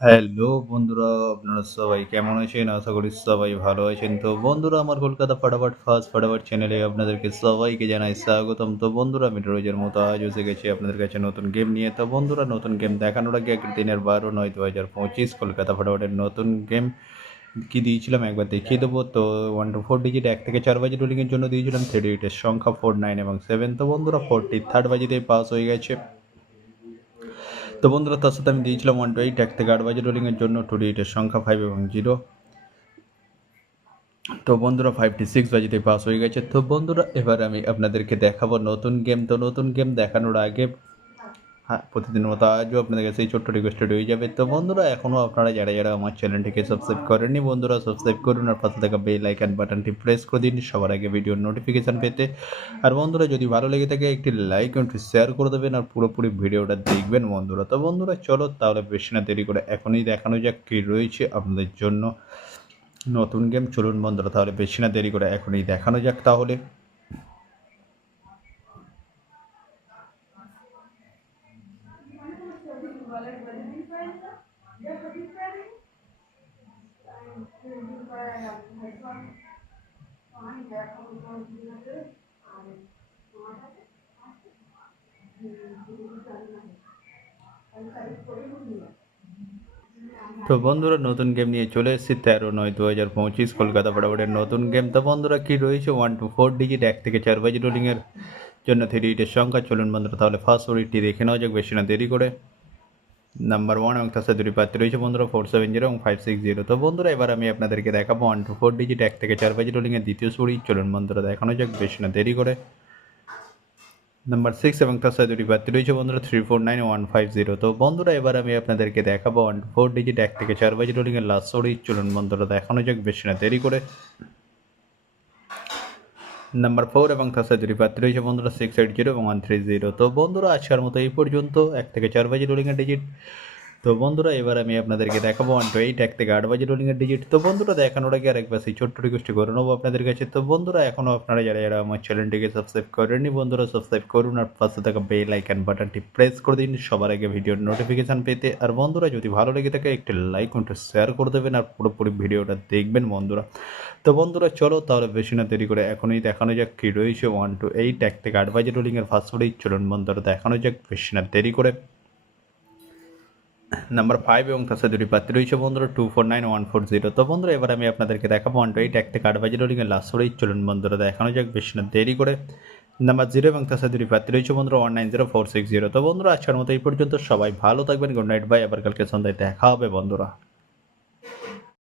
Hello বন্ধুরা, আপনারা সবাই কেমন আছেন? আশা করি সবাই ভালো আছেন। তো বন্ধুরা, আমার কলকাতা ফাটাফাট ফার্স্ট ফাটাফাট চ্যানেলে আপনাদেরকে সবাইকে জানাই স্বাগতম। তো বন্ধুরা, আমি রোজের মতো আজও এসে গেছি আপনাদের কাছে নতুন গেম নিয়ে। তো বন্ধুরা, নতুন গেম দেখানোর আগে দিনের 12/9/2025 কলকাতা ফাটাফাটের নতুন গেম কি দিয়েছিলাম একবার দেখিয়ে দেবো। তো 1 to 4 ডিজিট 1 থেকে 4 বাজি রোলিংয়ের জন্য দিয়েছিলাম 38 এর সংখ্যা 4, 9 এবং 7। তো বন্ধুরা, 43rd বাজিতেই পাস হয়ে গেছে। তো বন্ধুরা, তার সাথে আমি দিয়েছিলাম 1 to 8 1 থেকে 8 বাজি রোলিংয়ের জন্য 28 এর সংখ্যা 5 এবং 0। তো বন্ধুরা, 56 বাজিতে পাস হয়ে গেছে। তো বন্ধুরা, এবার আমি আপনাদেরকে দেখাবো নতুন গেম। তো নতুন গেম দেখানোর আগে প্রতিদিনের মতো আজও আপনাদের কাছে এই ছোট্ট রিকোয়েস্টটা রয়ে যাবে। তো বন্ধুরা, এখনও আপনারা যারা আমার চ্যানেলটিকে সাবস্ক্রাইব করেননি, বন্ধুরা সাবস্ক্রাইব করুন আর পাশে থাকা বেল আইকন বাটনটি প্রেস করে দিন সবার আগে ভিডিওর নোটিফিকেশান পেতে। আর বন্ধুরা, যদি ভালো লেগে থাকে একটি লাইক এবং একটি শেয়ার করে দেবেন আর পুরোপুরি ভিডিওটা দেখবেন বন্ধুরা। তো বন্ধুরা, চলো তাহলে বেশি না দেরি করে এখনই দেখানো যাক কী রয়েছে আপনাদের জন্য নতুন গেম। চলুন বন্ধুরা, তাহলে বেশি না দেরি করে এখনই দেখানো যাক তাহলে। তো বন্ধুরা, নতুন গেম নিয়ে চলে এসেছি 13/9/2025 কলকাতা ফাটাফাটের নতুন গেম। তো বন্ধুরা, কি রয়েছে 1 to 4 ডিজিট 1 থেকে 4 বাজি রোলিংয়ের জন্য 38 সংখ্যা। চলুন বন্ধুরা, তাহলে ফার্স্ট ওরিটি দেখে নেওয়া যাক বেশি না দেরি করে। নাম্বার 1 এবং তার সাথে দুটি প্রার্থী রয়েছে বন্ধুরা 470 এবং 560। তো বন্ধুরা, এবার আমি আপনাদেরকে দেখাবো 1 to 4 ডিজিট 1 থেকে 4 বাজি রোলিংয়ের দ্বিতীয় সুরি। চলুন বন্ধুরা, দেখানো যাক বেশি না দেরি করে। নাম্বার 6 এবং তার সাথে দুটি প্রার্থী রয়েছে বন্ধুরা 349 150। তো বন্ধুরা, এবার আমি আপনাদেরকে দেখাবো 1 to 4 ডিজিট 1 থেকে 4 বাজি রোলিংয়ের লাস্ট সুরি। চলুন বন্ধুরা, দেখানো যাক বেশি না দেরি করে। নাম্বার 4 এবং তার সাথে দুটি প্রার্থী রয়েছে বন্ধুরা 680 এবং 130। তো বন্ধুরা, আজকের মতো এই পর্যন্ত 1 থেকে 4 বাজি রোলিংয়ের ডিজিট। তো বন্ধুরা, এবার আমি আপনাদেরকে দেখাবো 1 to 8 1 থেকে 8 বাজি রোলিংয়ের ডিজিট। তো বন্ধুরা, দেখানোর আগে আরেকবার সেই ছোট্ট রিকোয়েস্ট করে নেবো আপনাদের কাছে। তো বন্ধুরা, এখনও আপনারা যারা আমার চ্যানেলটিকে সাবস্ক্রাইব করেননি, বন্ধুরা সাবস্ক্রাইব করুন আর পাশে থাকা বেল আইকন বাটনটি প্রেস করে দিন সবার আগে ভিডিওর নোটিফিকেশান পেতে। আর বন্ধুরা, যদি ভালো লেগে থাকে একটি লাইক একটু শেয়ার করে দেবেন আর পুরোপুরি ভিডিওটা দেখবেন বন্ধুরা। তো বন্ধুরা, চলো তাহলে বেশি না দেরি করে এখনই দেখানো যাক কী রয়েছে 1 to 8 1 থেকে 8 বাজি রোলিংয়ের ফার্স্ট ওরেই। চলুন বন্ধুরা, দেখানো যাক বেশি না দেরি করে। নাম্বার 5 এবং তার সাথে দুটি প্রার্থী রয়েছে বন্ধুরা 249 140। তো বন্ধুরা, এবার আমি আপনাদেরকে দেখাবো 1 to 8 1 থেকে 8 বাজি রোলিংয়ের লাস্ট ওরেই। চলুন বন্ধুরা, দেখানো যাক বেশি না দেরি করে। নাম্বার 0 এবং তার সাথে দুটি প্রার্থী রয়েছে বন্ধুরা 190460। তো বন্ধুরা, আজকের মতো এই পর্যন্ত। সবাই ভালো থাকবেন। Good night, bye. আবার কালকে সন্ধ্যায় দেখা হবে বন্ধুরা।